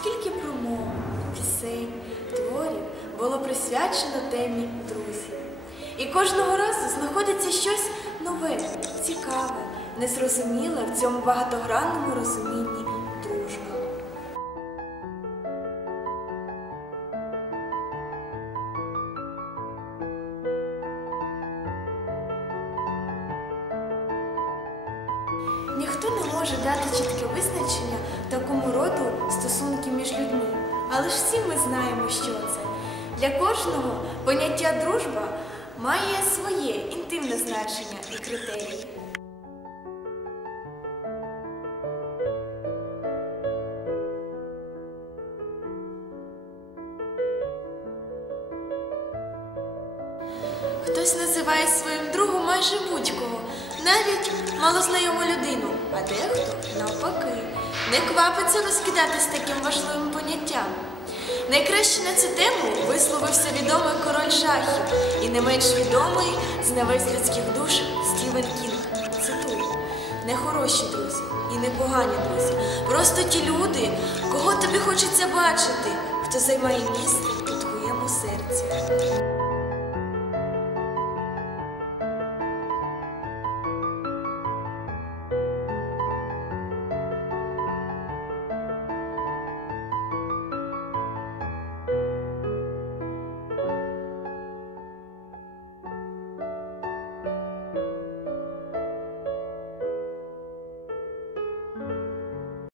скільки промов, пісень, творів було присвячено темі друзі. І кожного разу знаходиться щось нове, цікаве, незрозуміле в цьому багатогранному розумінні дружби. Ніхто не може дати чітке визначення такому роду. Але ж всі ми знаємо, що це. Для кожного поняття дружба має своє інтимне значення і критерії. Хтось називає своїм другом майже будь-кого, навіть малознайому людину, а дехто, навпаки, не квапиться розкидатись таким важливим поняттям. Найкраще на цю тему висловився відомий король жахів і не менш відомий знавець людських душ Стівен Кінг. Цитую. Не хороші друзі і не погані друзі. Просто ті люди, кого тобі хочеться бачити, хто займає місце